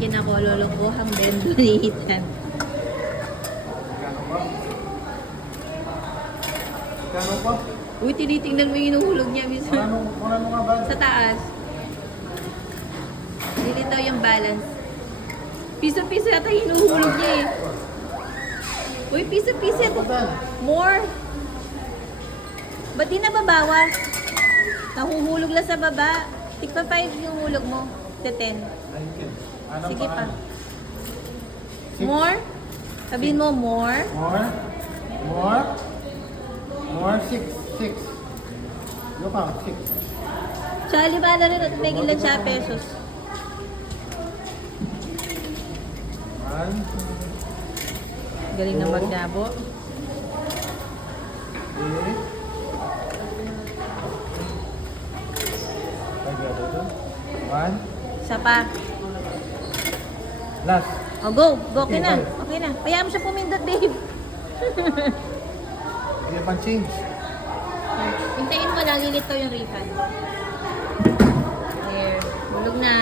kinakololokohang bendunitan. Gano ba? Gano ba? Uy, tinitingnan mo yung hinuhulog niya minsan. Ano nga ba? Sa taas. Dili daw yung balance. Piso-piso yata hinuhulog niya eh. Uy, piso-piso yata. More. Ba't di nababawas? Nahuhulog lang sa baba. Tigpa 5 yung hulog mo. To 10. Sige pa. More? Sabihin mo more. More, 6. Look out, 6. Tsaka ba na rin at may ilan siya pesos. 1, Galing na magnabo. 1. Isa pa. Last. Oh, go. Go. Okay na. Okay na. Kaya mo siya pumindot, babe. Hindi pang change. Hintayin mo lang, lilitaw yung refund. There. Bulog na.